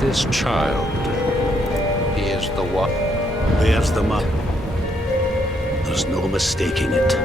This child, he is the one. There's the mark. There's no mistaking it.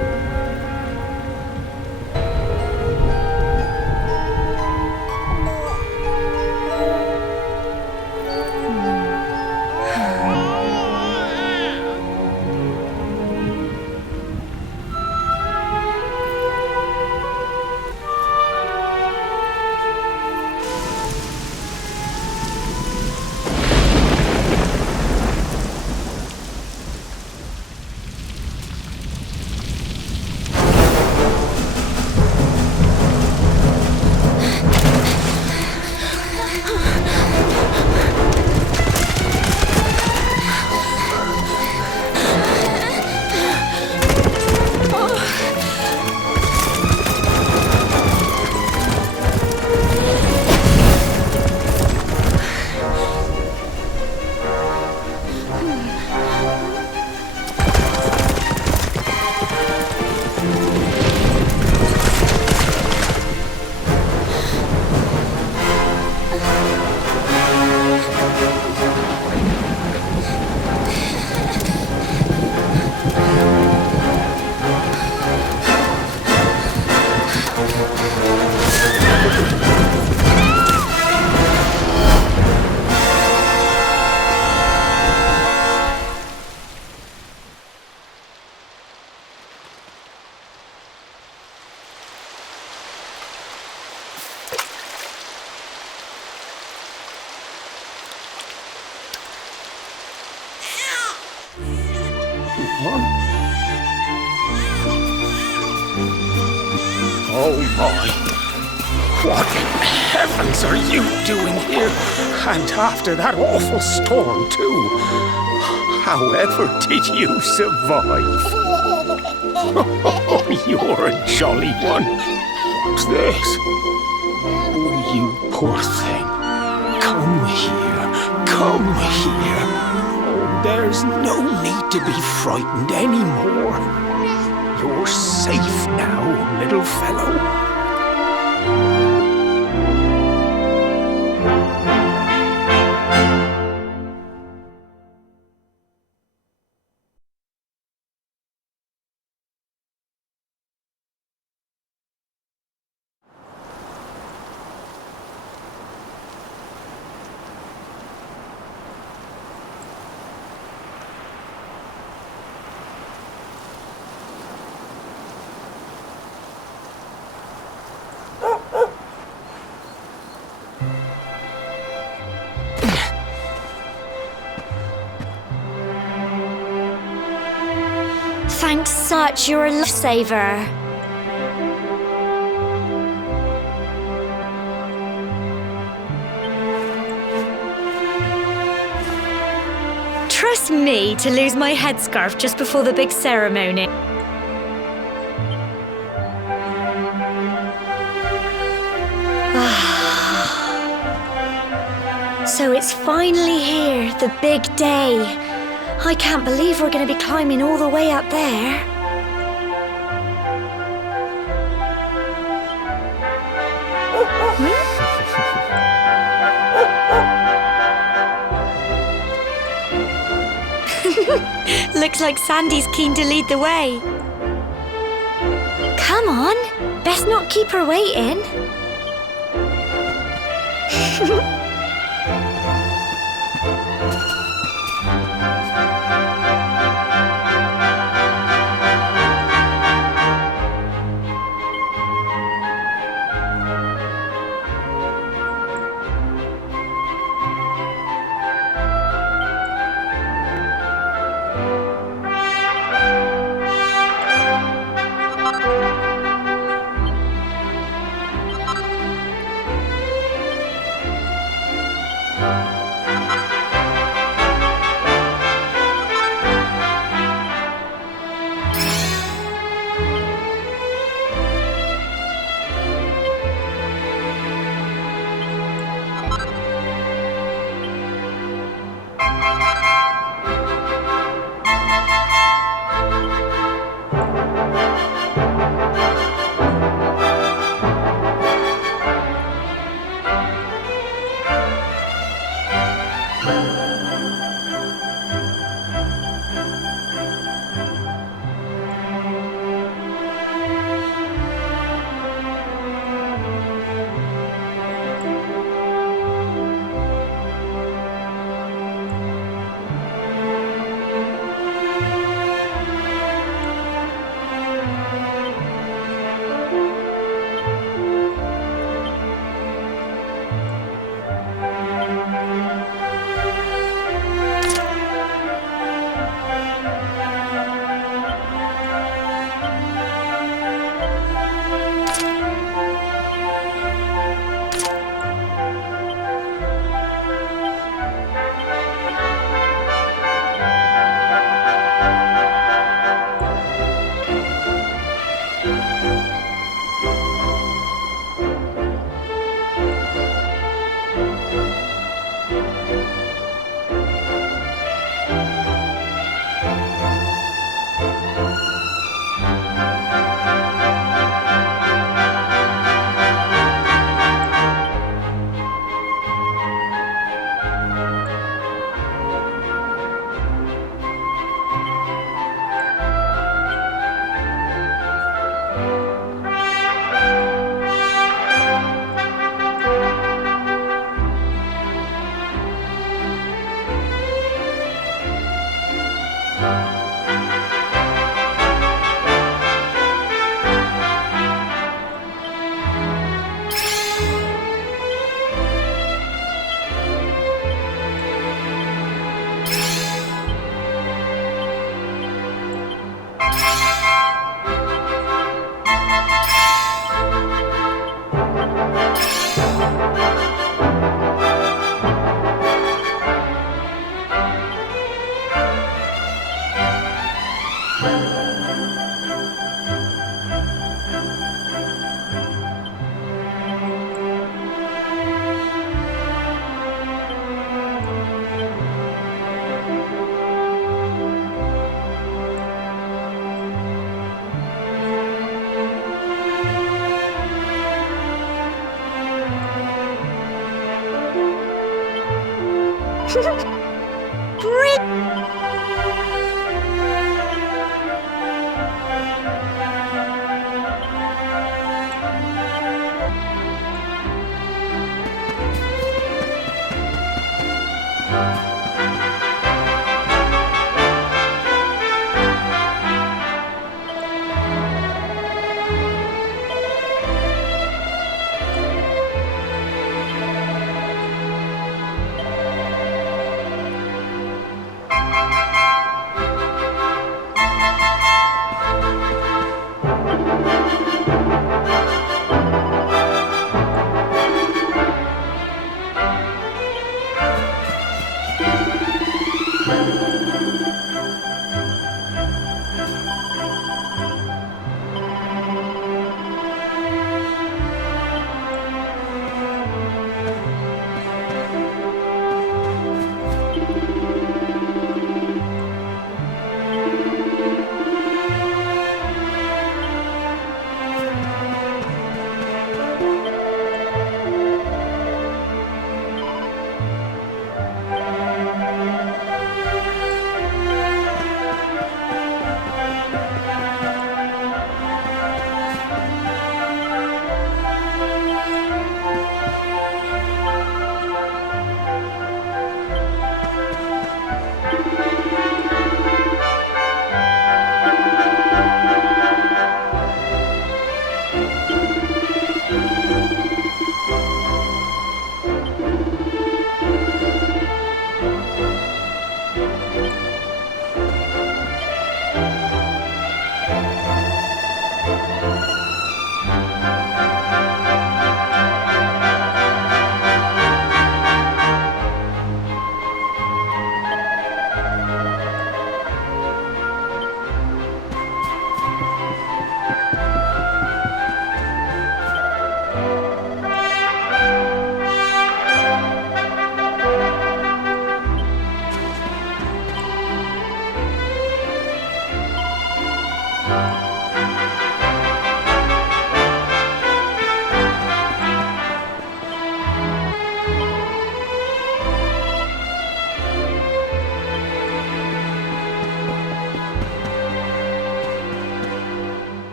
Oh my! What in heavens are you doing here? And after that awful storm, too. However did you survive? Oh, you're a jolly one. What's this? Oh, you poor thing. Come here. Come here. Oh, there's no need to be frightened anymore. You're safe now, little fellow. Thanks such, you're a lifesaver. Trust me to lose my headscarf just before the big ceremony. So it's finally here, the big day. I can't believe we're going to be climbing all the way up there. Looks like Sandy's keen to lead the way. Come on, best not keep her waiting.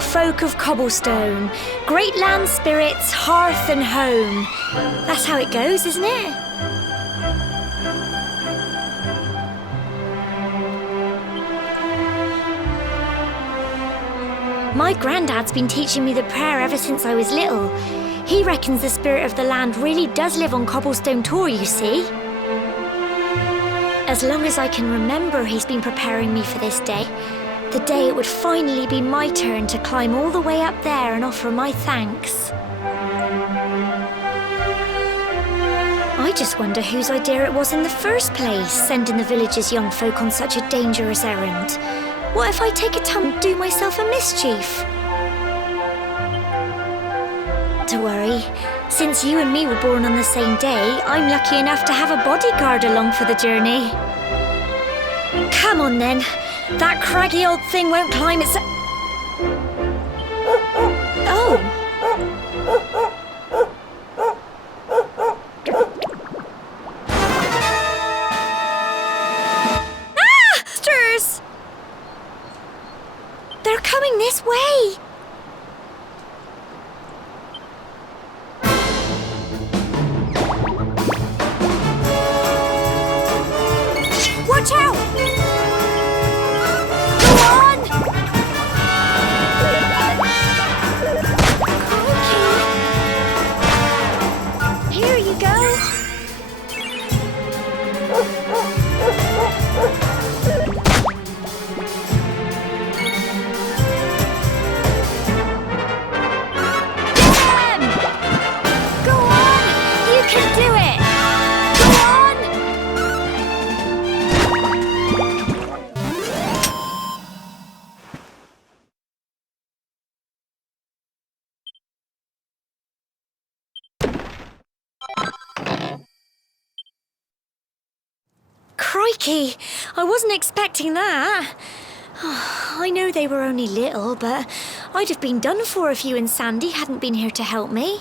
Folk of cobblestone, great land spirits, hearth and home. That's how it goes, isn't it? My granddad's been teaching me the prayer ever since I was little. He reckons the spirit of the land really does live on Cobblestone Tor, you see. As long as I can remember, he's been preparing me for this day. The day it would finally be my turn to climb all the way up there and offer my thanks. I just wonder whose idea it was in the first place, sending the village's young folk on such a dangerous errand. What if I take a tongue and do myself a mischief? Don't worry. Since you and me were born on the same day, I'm lucky enough to have a bodyguard along for the journey. Come on then. That craggy old thing won't climb its... Oh! Ah! Monsters! They're coming this way! Watch out! Crikey, I wasn't expecting that. I know they were only little, but I'd have been done for if you and Sandy hadn't been here to help me.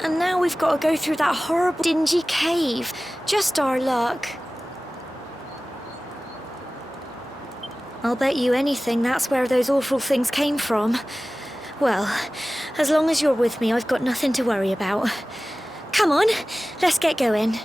And now we've got to go through that horrible, dingy cave. Just our luck. I'll bet you anything that's where those awful things came from. Well, as long as you're with me, I've got nothing to worry about. Come on, let's get going.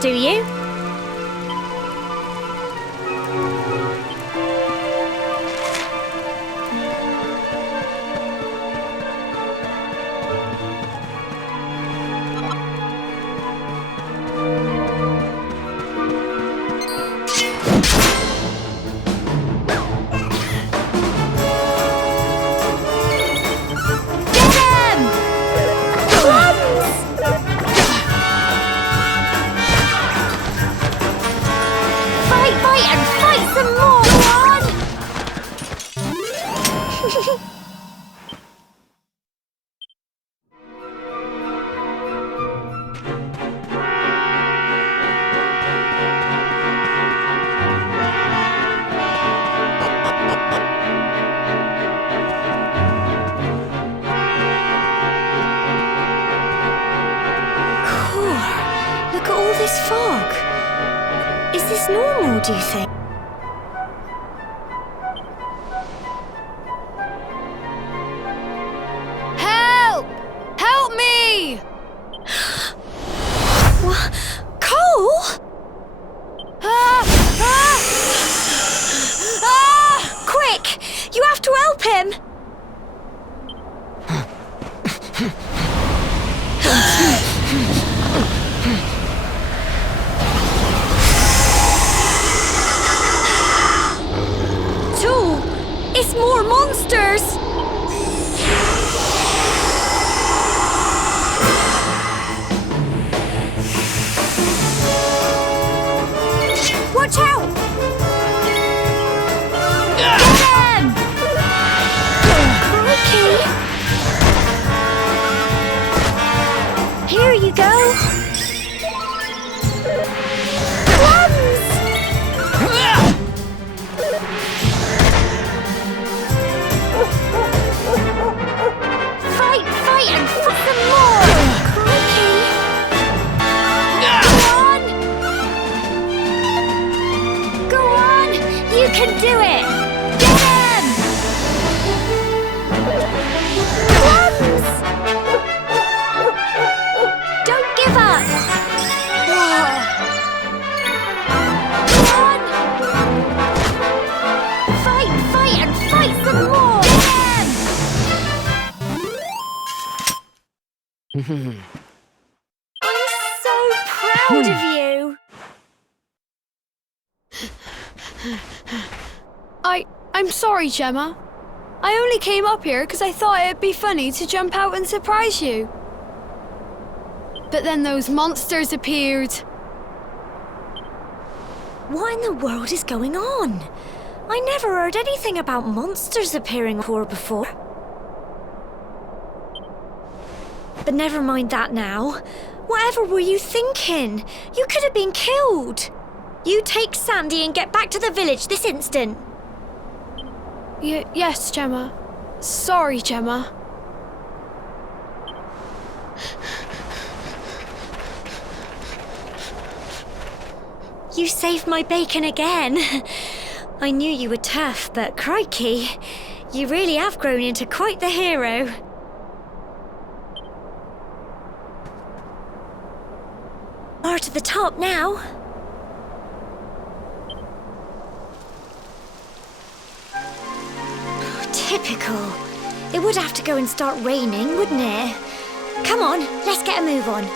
Do you? Look at all this fog. Is this normal, do you think? Help! Help me! What? Cole? Ah! Ah! Ah! Quick! You have to help him! Tool! It's more monsters! Watch out! Get him! Crikey! Here you go! Plums! Fight, and fight some more! Crikey! Go on! You can do it! Get him! Plums! Don't give up! Come on! Fight, and fight some more! Get him! I'm so proud of you! I'm sorry, Gemma. I only came up here because I thought it'd be funny to jump out and surprise you. But then those monsters appeared. What in the world is going on? I never heard anything about monsters appearing here before. But never mind that now. Whatever were you thinking? You could have been killed. You take Sandy and get back to the village this instant. Yes, Gemma. Sorry, Gemma. You saved my bacon again. I knew you were tough, but crikey, you really have grown into quite the hero. Far to the top now. Typical. It would have to go and start raining, wouldn't it? Come on, let's get a move on.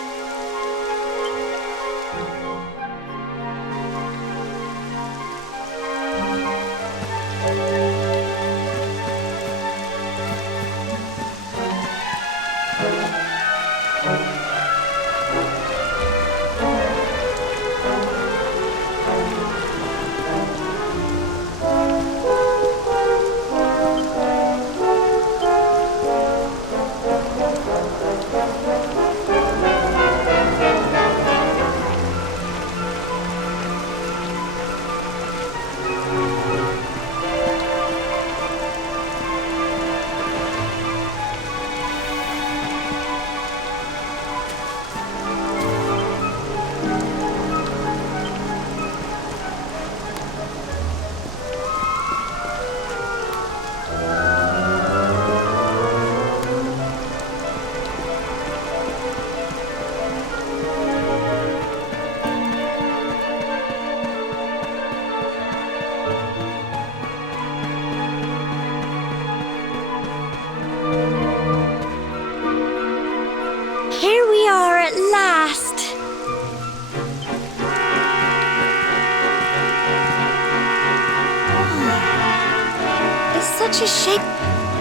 such a shame.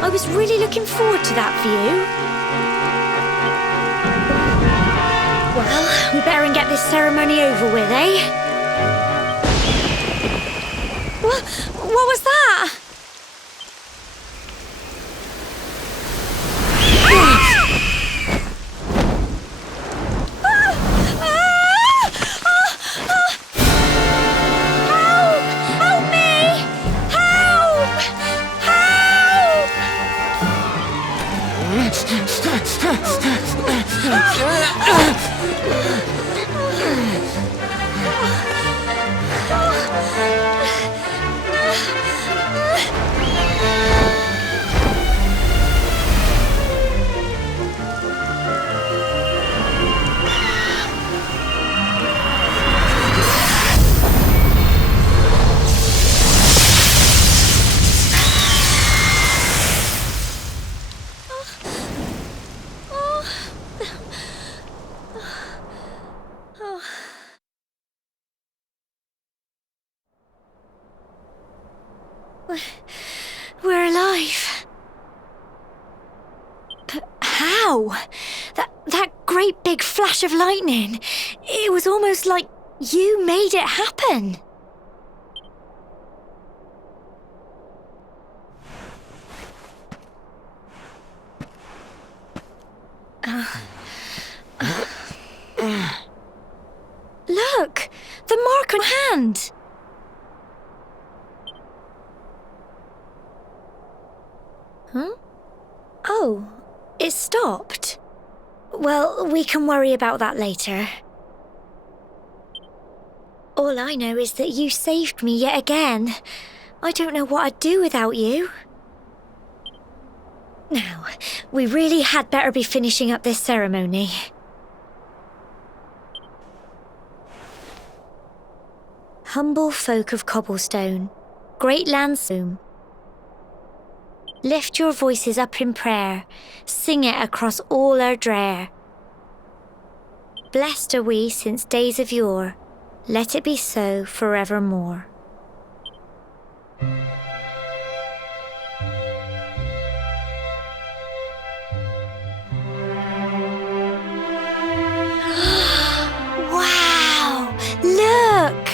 I was really looking forward to that view. Well, we better get this ceremony over with, eh? What was that? We're alive. But how? That great big flash of lightning. It was almost like you made it happen. Look! The mark on your hand! Huh? Oh, it stopped. Well, we can worry about that later. All I know is that you saved me yet again. I don't know what I'd do without you. Now, we really had better be finishing up this ceremony. Humble folk of cobblestone, great landsloom. Lift your voices up in prayer, sing it across all our drear. Blessed are we since days of yore, let it be so forevermore. Wow! Look!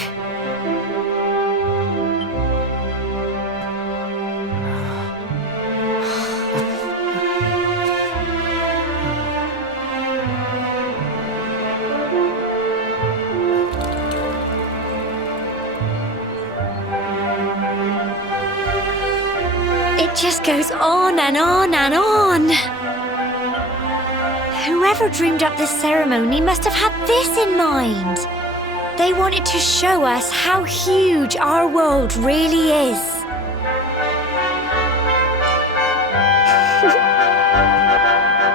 It just goes on and on and on. Whoever dreamed up this ceremony must have had this in mind. They wanted to show us how huge our world really is.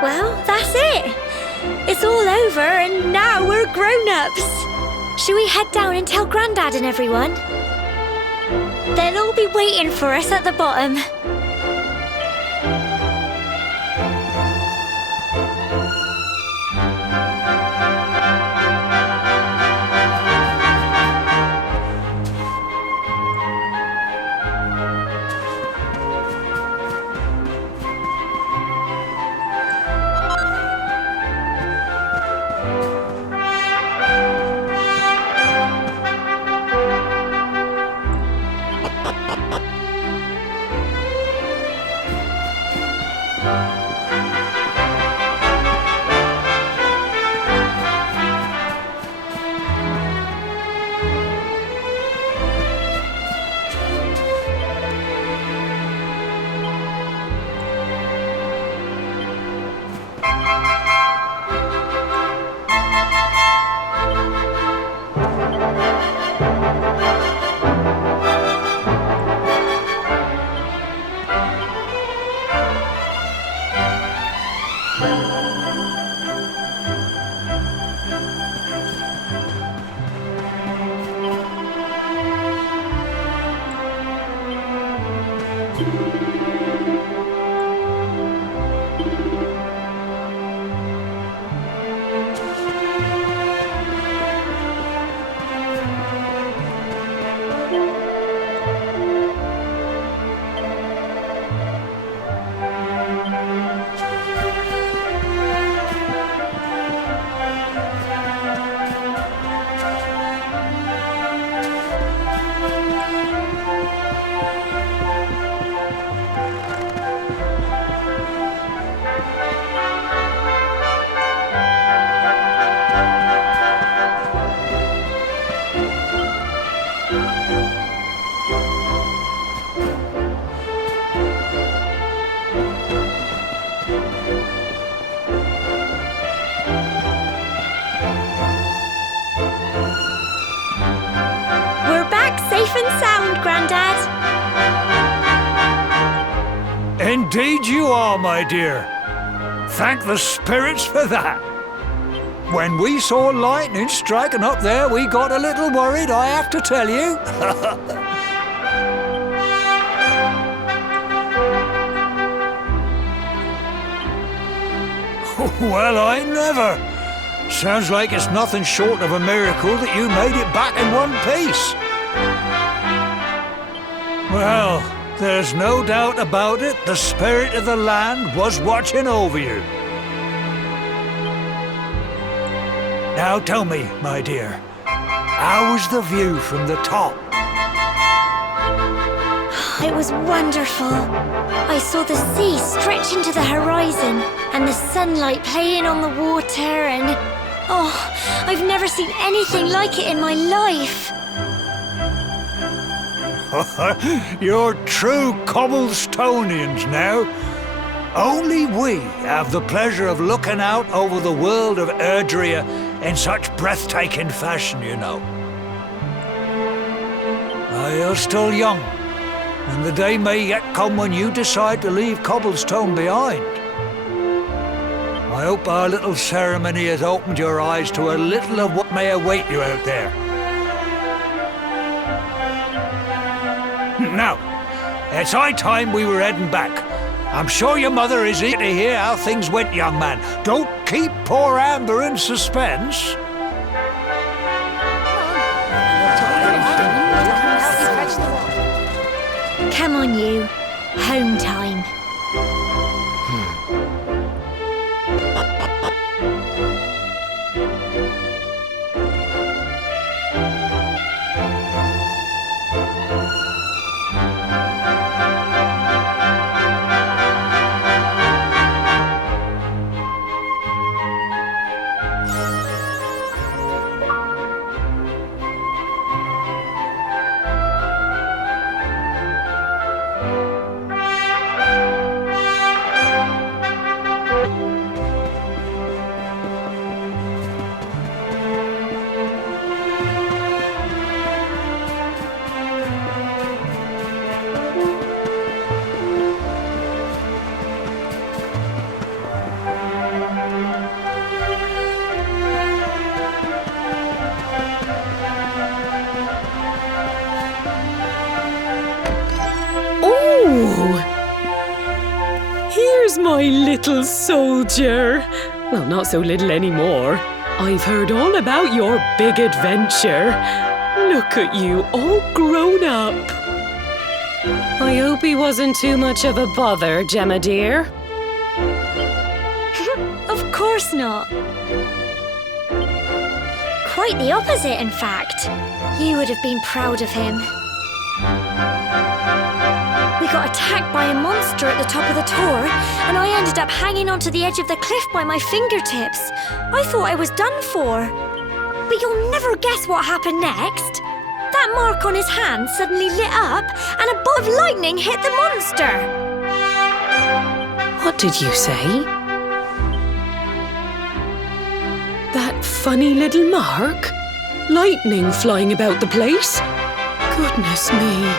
Well, that's it. It's all over and now we're grown-ups. Should we head down and tell Grandad and everyone? They'll all be waiting for us at the bottom. Indeed you are, my dear. Thank the spirits for that. When we saw lightning striking up there, we got a little worried, I have to tell you. Well, I never. Sounds like it's nothing short of a miracle that you made it back in one piece. Well, there's no doubt about it, the spirit of the land was watching over you. Now tell me, my dear, how was the view from the top? It was wonderful. I saw the sea stretch into the horizon and the sunlight playing on the water and... Oh, I've never seen anything like it in my life. You're true cobblestonians now. Only we have the pleasure of looking out over the world of Erdrea in such breathtaking fashion, you know. You're still young, and the day may yet come when you decide to leave cobblestone behind. I hope our little ceremony has opened your eyes to a little of what may await you out there. Now, it's high time we were heading back. I'm sure your mother is eager to hear how things went, young man. Don't keep poor Amber in suspense. Come on, you. Home time. Here's my little soldier. Well, not so little anymore. I've heard all about your big adventure. Look at you, all grown up. I hope he wasn't too much of a bother, Gemma dear. Of course not. Quite the opposite, in fact. You would have been proud of him. We got attacked by a monster at the top of the tor, and I ended up hanging onto the edge of the cliff by my fingertips. I thought I was done for. But you'll never guess what happened next. That mark on his hand suddenly lit up, and a bolt of lightning hit the monster. What did you say? That funny little mark? Lightning flying about the place? Goodness me.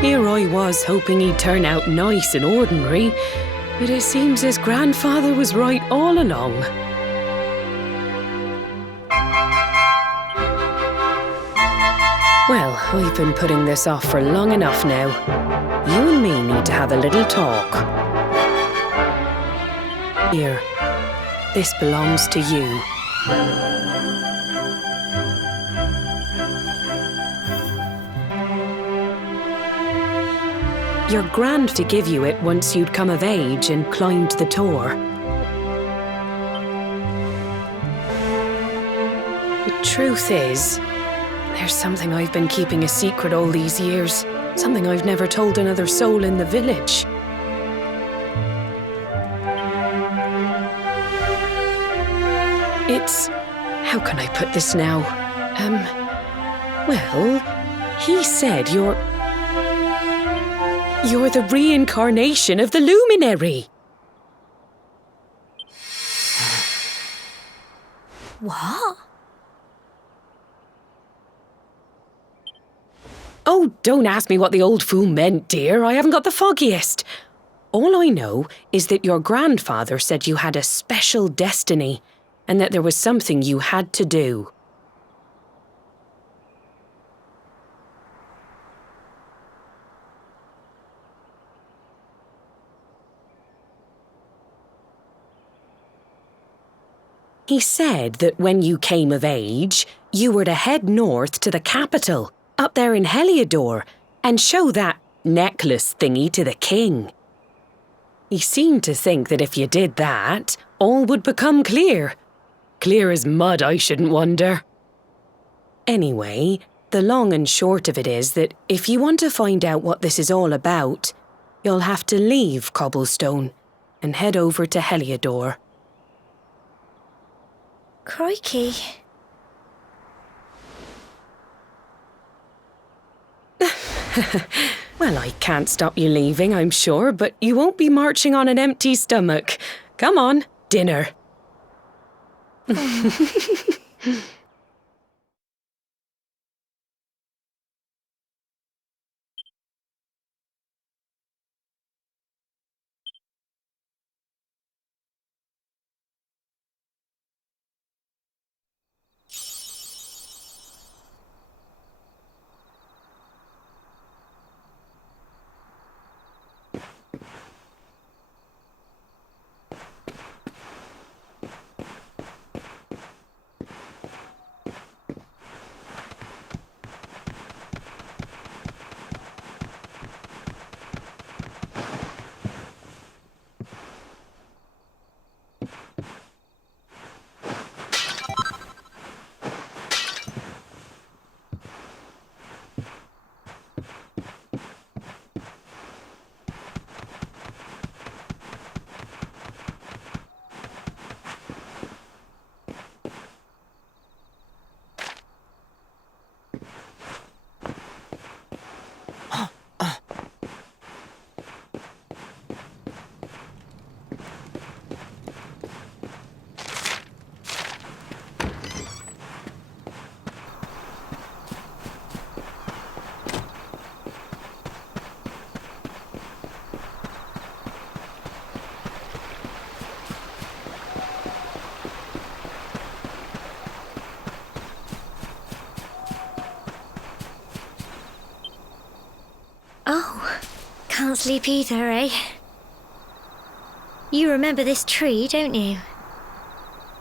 Here I was hoping he'd turn out nice and ordinary, but it seems his grandfather was right all along. Well, I've been putting this off for long enough now. You and me need to have a little talk. Here, this belongs to you. Your grand to give you it once you'd come of age and climbed the tor. The truth is, there's something I've been keeping a secret all these years. Something I've never told another soul in the village. It's... how can I put this now? Well, he said you're the reincarnation of the luminary. What? Oh, don't ask me what the old fool meant, dear. I haven't got the foggiest. All I know is that your grandfather said you had a special destiny and that there was something you had to do. He said that when you came of age, you were to head north to the capital, up there in Heliodor, and show that necklace thingy to the king. He seemed to think that if you did that, all would become clear. Clear as mud, I shouldn't wonder. Anyway, the long and short of it is that if you want to find out what this is all about, you'll have to leave Cobblestone and head over to Heliodor. Crikey. Well, I can't stop you leaving, I'm sure, but you won't be marching on an empty stomach. Come on, dinner. Oh, can't sleep either, eh? You remember this tree, don't you?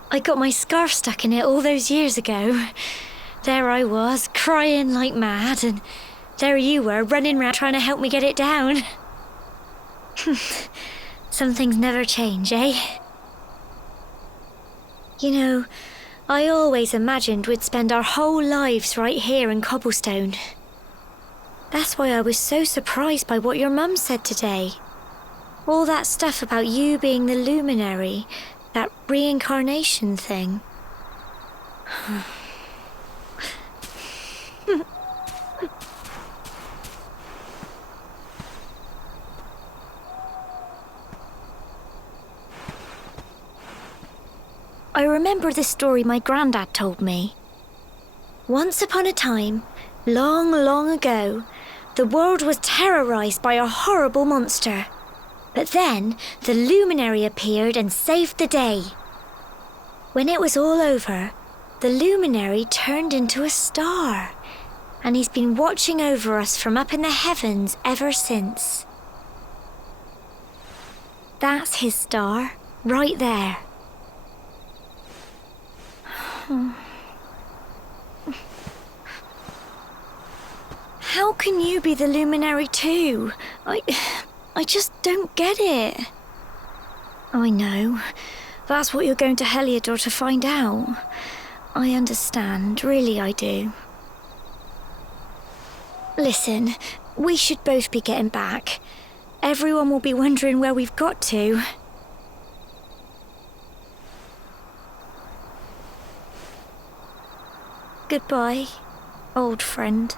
I got my scarf stuck in it all those years ago. There I was, crying like mad, and there you were, running round trying to help me get it down. Some things never change, eh? You know, I always imagined we'd spend our whole lives right here in Cobblestone. That's why I was so surprised by what your mum said today. All that stuff about you being the luminary, that reincarnation thing. I remember the story my granddad told me. Once upon a time, long, long ago, the world was terrorized by a horrible monster. But then, the luminary appeared and saved the day. When it was all over, the luminary turned into a star, and he's been watching over us from up in the heavens ever since. That's his star, right there. How can you be the luminary too? I just don't get it. I know. That's what you're going to Heliodor to find out. I understand, really I do. Listen, we should both be getting back. Everyone will be wondering where we've got to. Goodbye, old friend.